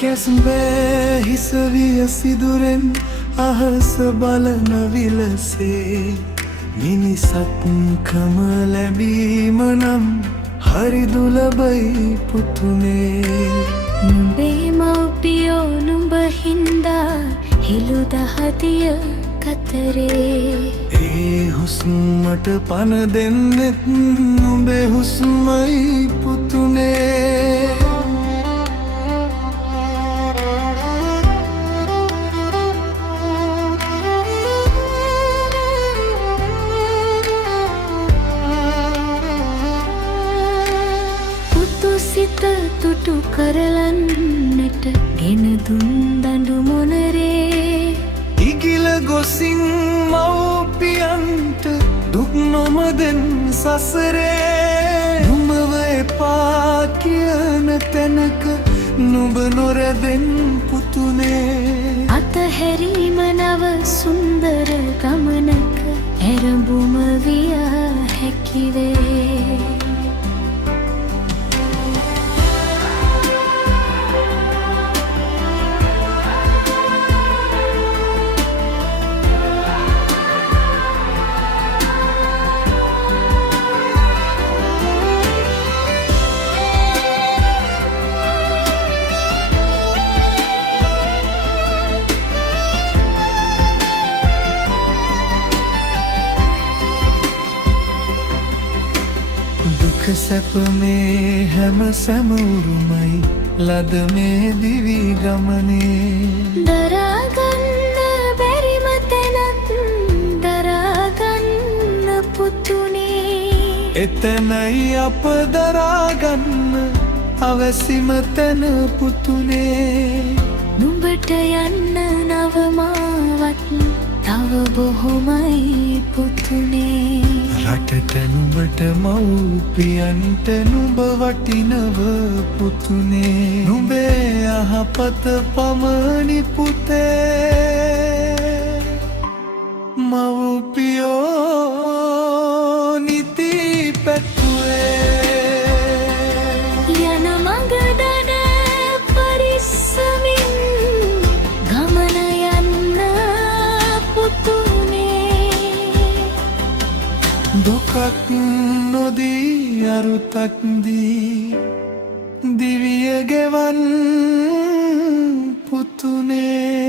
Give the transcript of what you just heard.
කැස්බෑ හිසවිය සිදුරෙන් අහස බලන විලසේ මිනිසත්කම ලැබීම නම් හරි දුලබයි පුතුනේ. නුඹේ මව්පියෝ නුඹ හින්දා හිලු දහදිය කතරේ. ඒ හුස්මට පන දෙන්නෙත් නුඹේ හුස්මයි පුතුනේ. සිත තුටු කරලන්නට ගෙන දුන් දඬු මොනරේ. ඉගිල ගොසින් මව්පියන්ට දුක් නොමදෙන් සසරේ. නුඹව එපා කියන තැනක නුඹ නොරැදෙන් පුතුනේ. අතහැරීම නව සුන්දර ගමනක ඇරඹුම විය හැකිවේ. දුක සැප මේ හැම සැමවුරුමයි ලද මේ දිවි ගමනේ. දරාගන්න බැරිම තැනත් දරාගන්න පුතුනේ. එතනයි අප දරාගන්න අවැසිම තැන පුතුනේ. නුඹට යන්න නවමාවත් තව බොහොමයි පුතුනේ. රටට නුඹට මව්පියන්ට නුඹ වටිනව පුතුනේ. නුඹේ යහපත පමණි පුතේ. මව්පියෝ නිති පැතුවේ. යන මඟ දන පරිස්සමින් ගමන යන්න පුතුනේ. දුකක් නොදී අරුතක් දී දිවිය ගෙවන් පුතුනේ.